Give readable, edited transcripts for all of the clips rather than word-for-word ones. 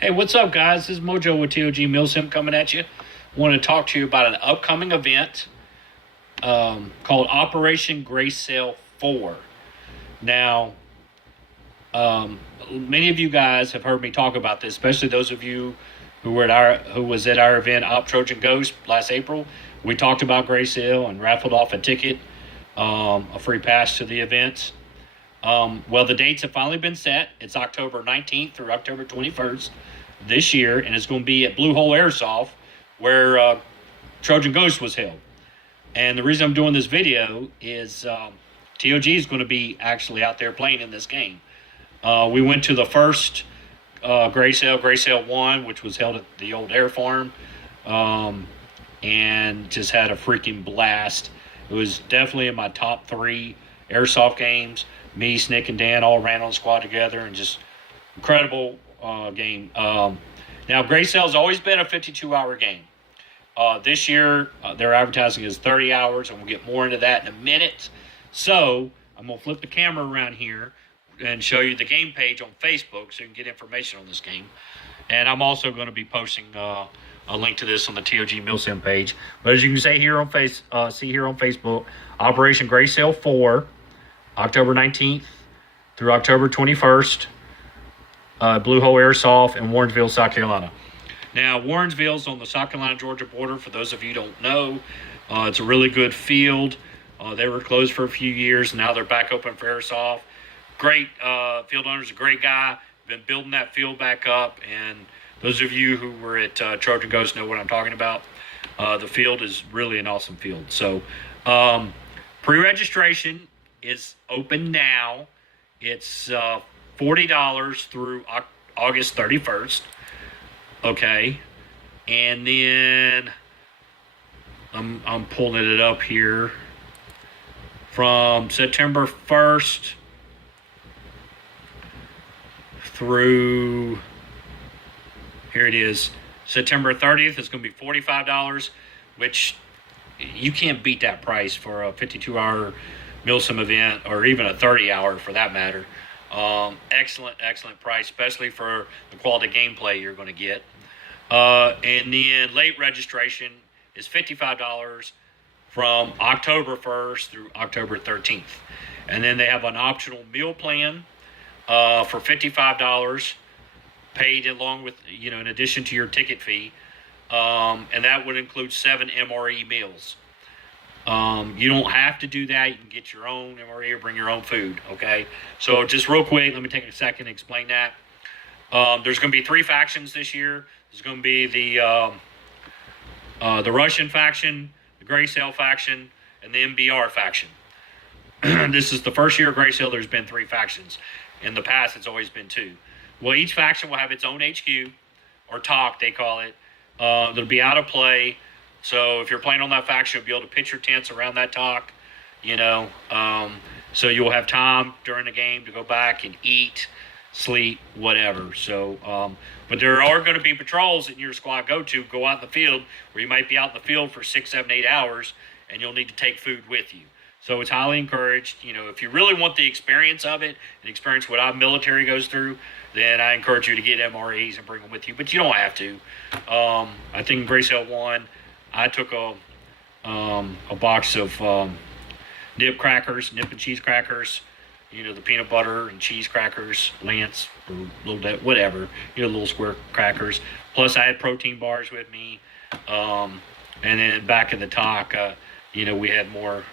Hey, what's up, guys? This is Mojo with TOG Milsim coming at you. Want to talk to you about an upcoming event called Operation Greycell 4. Now, many of you guys have heard me talk about this, especially those of you who was at our event Op Trojan Ghost last April. We talked about Greycell and raffled off a ticket, a free pass to the events. Well, the dates have finally been set. It's October 19th through October 21st this year, and it's going to be at Blue Hole Airsoft, where Trojan Ghost was held. And the reason I'm doing this video is TOG is going to be actually out there playing in this game. We went to the first Greycell 1, which was held at the old air farm, and just had a freaking blast. It was definitely in my top 3 airsoft games. Me, Snick, and Dan all ran on the squad together, and just incredible game. Now, Greycell's always been a 52-hour game. This year, their advertising is 30 hours, and we'll get more into that in a minute. So, I'm going to flip the camera around here and show you the game page on Facebook so you can get information on this game. And I'm also going to be posting a link to this on the TOG Milsim page. But as you can see here on Facebook, Operation Greycell 4, October 19th through October 21st, Blue Hole Airsoft in Warrensville, South Carolina. Now, Warrensville's on the South Carolina-Georgia border. For those of you who don't know, it's a really good field. They were closed for a few years. Now they're back open for airsoft. Great field owner's a great guy. Been building that field back up. And those of you who were at Trojan Ghost know what I'm talking about. The field is really an awesome field. So, pre-registration is open now. It's $40 through August 31st. Okay, and then I'm pulling it up here from September 1st through, here it is, September 30th. It's going to be $45, which you can't beat that price for a 52-hour Milsim event, or even a 30-hour for that matter. Excellent price, especially for the quality gameplay you're going to get. And then late registration is $55 from October 1st through October 13th. And then they have an optional meal plan for $55, paid along with, in addition to your ticket fee. And that would include 7 MRE meals. You don't have to do that. You can get your own MRE or bring your own food, okay? So just real quick, let me take a second to explain that. There's going to be 3 factions this year. There's going to be the Russian faction, the Greycell faction, and the MBR faction. This is the first year of Greycell. There's been 3 factions. In the past, it's always been 2. Well, each faction will have its own HQ, or TOC, they call it. They'll be out of play. So if you're playing on that faction, you'll be able to pitch your tents around that TOC, so you'll have time during the game to go back and eat, sleep, whatever. So, but there are going to be patrols that your squad go out in the field, where you might be out in the field for 6, 7, 8 hours, and you'll need to take food with you. So it's highly encouraged. If you really want the experience of it, and experience what our military goes through, then I encourage you to get MREs and bring them with you. But you don't have to. I think in Greycell 1, I took a box of nip and cheese crackers, the peanut butter and cheese crackers, Lance, or little bit, whatever, little square crackers. Plus, I had protein bars with me. And then back in the TOC, we had more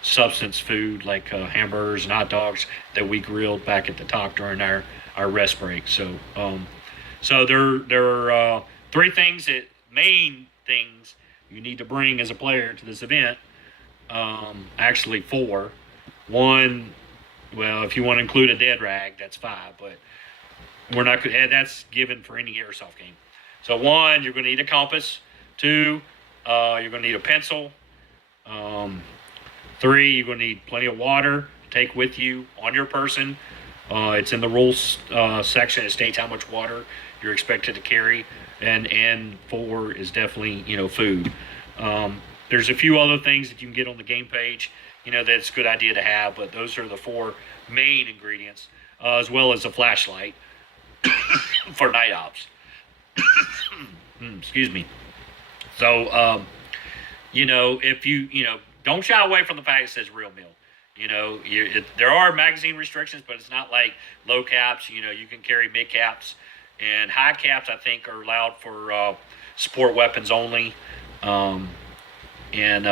substance food like hamburgers and hot dogs that we grilled back at the TOC during our rest break. So, there are 3 main things you need to bring as a player to this event. Actually 4. 1, well, if you want to include a dead rag, that's 5, but we're not. That's given for any airsoft game. So 1, you're going to need a compass. 2, you're going to need a pencil. 3, you're going to need plenty of water to take with you on your person. It's in the rules section. It states how much water you're expected to carry. And 4 is definitely, food. There's a few other things that you can get on the game page, that's a good idea to have, but those are the 4 main ingredients, as well as a flashlight for night ops. Excuse me. So, if don't shy away from the fact it says real meal. There are magazine restrictions, but it's not like low caps. You can carry mid caps, and high caps I think are allowed for sport weapons only. And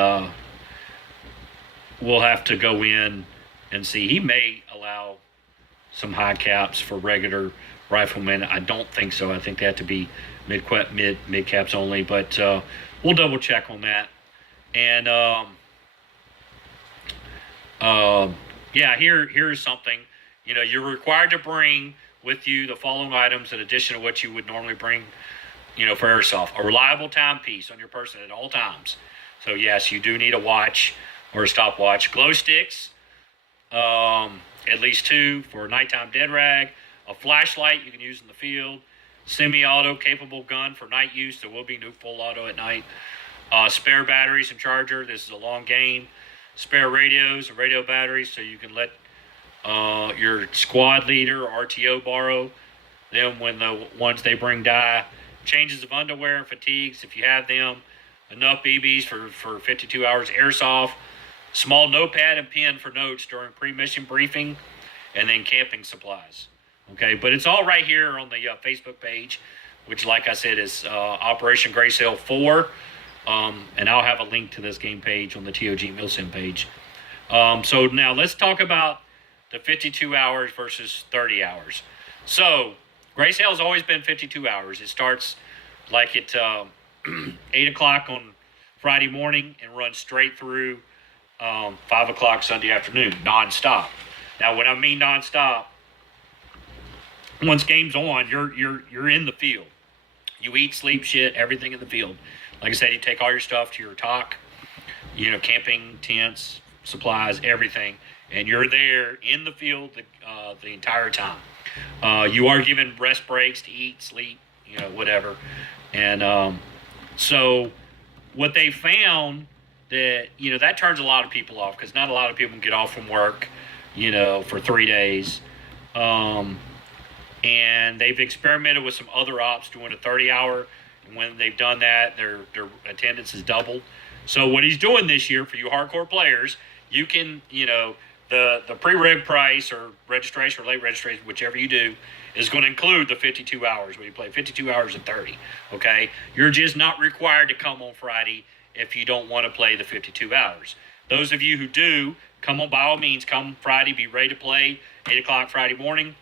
we'll have to go in and see. He may allow some high caps for regular riflemen. I don't think so. I think they have to be mid caps only. But we'll double check on that. And here's something. You're required to bring with you the following items in addition to what you would normally bring, for airsoft. A reliable timepiece on your person at all times. So yes, you do need a watch or a stopwatch. Glow sticks, at least 2 for a nighttime dead rag. A flashlight you can use in the field. Semi-auto capable gun for night use. There will be no full auto at night. Spare batteries and charger. This is a long game. Spare radios and radio batteries so you can let your squad leader or RTO borrow them when the ones they bring die. Changes of underwear and fatigues if you have them. Enough BBs for 52 hours airsoft. Small notepad and pen for notes during pre-mission briefing. And then camping supplies. Okay, but it's all right here on the Facebook page, which, like I said, is Operation Greycell 4. And I'll have a link to this game page on the TOG Milsim page. So now let's talk about the 52 hours versus 30 hours. So Greycell has always been 52 hours. It starts like at 8 o'clock on Friday morning and runs straight through 5 o'clock Sunday afternoon, nonstop. Now, when I mean nonstop, once game's on, you're in the field. You eat, sleep, shit, everything in the field. Like I said, you take all your stuff to your TOC, camping, tents, supplies, everything, and you're there in the field the entire time. You are given rest breaks to eat, sleep, whatever. And so what they found that, that turns a lot of people off because not a lot of people can get off from work, for 3 days. And they've experimented with some other ops doing a 30-hour. And when they've done that, their attendance is doubled. So what he's doing this year for you hardcore players, you can, the pre-reg price or registration or late registration, whichever you do, is going to include the 52 hours when you play 52 hours and 30. Okay? You're just not required to come on Friday if you don't want to play the 52 hours. Those of you who do, come on, by all means, come Friday, be ready to play 8 o'clock Friday morning.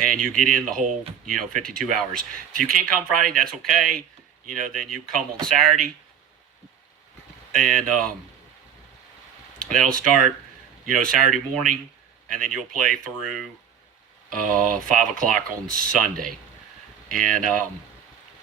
And you get in the whole, 52 hours. If you can't come Friday, that's okay. Then you come on Saturday. And that'll start, Saturday morning. And then you'll play through 5 o'clock on Sunday. And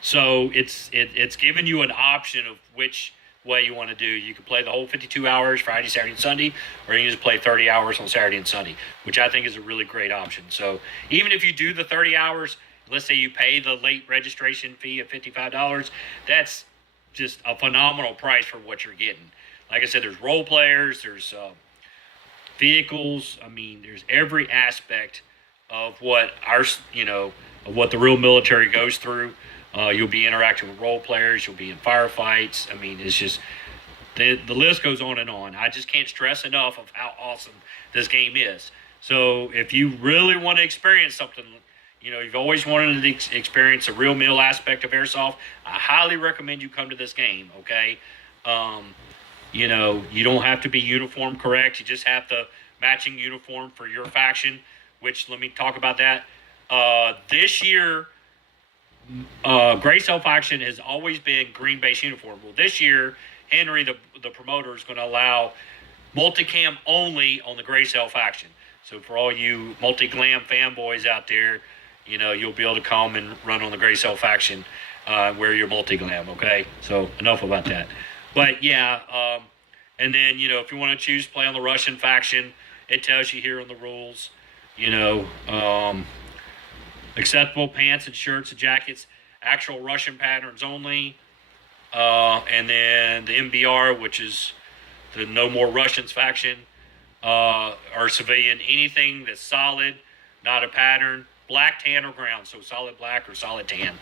so it's giving you an option of which way you want to do. You can play the whole 52 hours Friday, Saturday, and Sunday, or you can just play 30 hours on Saturday and Sunday, which I think is a really great option. So even if you do the 30 hours, let's say you pay the late registration fee of $55, that's just a phenomenal price for what you're getting. Like I said, there's role players, there's vehicles. I mean, there's every aspect of what of what the real military goes through. You'll be interacting with role players. You'll be in firefights. I mean, it's just, the list goes on and on. I just can't stress enough of how awesome this game is. So if you really want to experience something, you've always wanted to experience a real meal aspect of airsoft, I highly recommend you come to this game, okay? You don't have to be uniform correct. You just have the matching uniform for your faction, which, let me talk about that. This year, Greycell faction has always been green base uniform. Well, this year, Henry, the promoter, is going to allow multicam only on the Greycell faction. So for all you multi-glam fanboys out there, you'll be able to come and run on the Greycell faction, wear your multi-glam, okay? So enough about that. But yeah, and then, if you want to choose play on the Russian faction, it tells you here on the rules, acceptable pants and shirts and jackets, actual Russian patterns only. And then the MBR, which is the No More Russians faction, or civilian, anything that's solid, not a pattern, black, tan, or ground, so solid black or solid tan.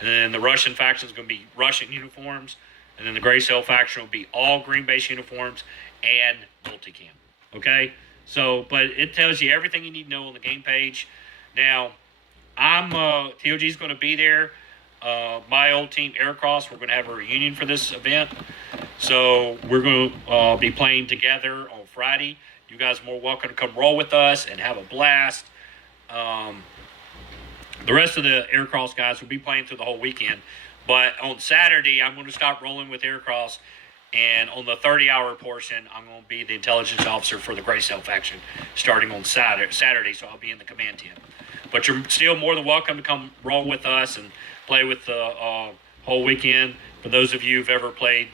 And then the Russian faction is going to be Russian uniforms, and then the greycell faction will be all green-based uniforms and multicam. Okay, so but it tells you everything you need to know on the game page. Now, TOG is going to be there. My old team, Aircross, we're going to have a reunion for this event. So we're going to be playing together on Friday. You guys are more welcome to come roll with us and have a blast. The rest of the Aircross guys will be playing through the whole weekend. But on Saturday, I'm going to stop rolling with Aircross. And on the 30-hour portion, I'm going to be the intelligence officer for the greycell faction starting on Saturday. So I'll be in the command tent. But you're still more than welcome to come roll with us and play with the whole weekend. For those of you who've ever played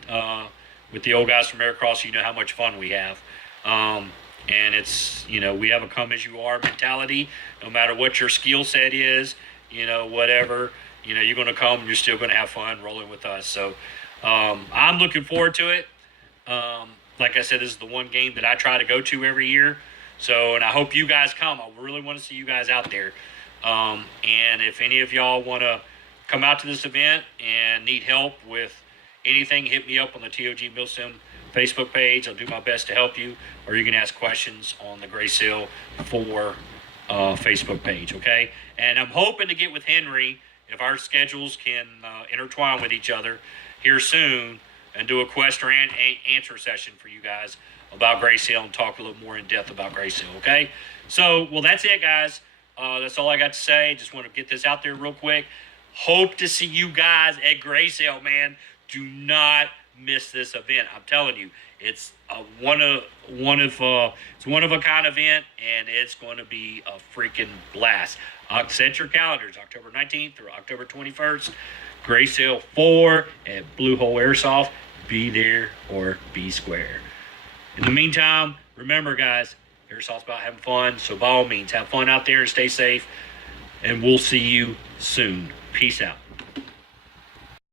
with the old guys from Aircross, you know how much fun we have. And it's, we have a come-as-you-are mentality. No matter what your skill set is, whatever, you're going to come, you're still going to have fun rolling with us. So I'm looking forward to it. Like I said, this is the one game that I try to go to every year. So, and I hope you guys come. I really want to see you guys out there. And if any of y'all want to come out to this event and need help with anything, hit me up on the TOG Milsim Facebook page. I'll do my best to help you. Or you can ask questions on the greycell for Facebook page, okay? And I'm hoping to get with Henry, if our schedules can intertwine with each other here soon, and do a question and answer session for you guys about greycell and talk a little more in depth about greycell, okay? So, well, that's it, guys. That's all I got to say. Just want to get this out there real quick. Hope to see you guys at greycell, man. Do not miss this event. I'm telling you, it's a one of a kind event, and it's going to be a freaking blast. Set your calendars, October 19th through October 21st. greycell 4 at Blue Hole Airsoft. Be there or be square. In the meantime, remember, guys, Airsoft's about having fun, so by all means, have fun out there and stay safe, and we'll see you soon. Peace out.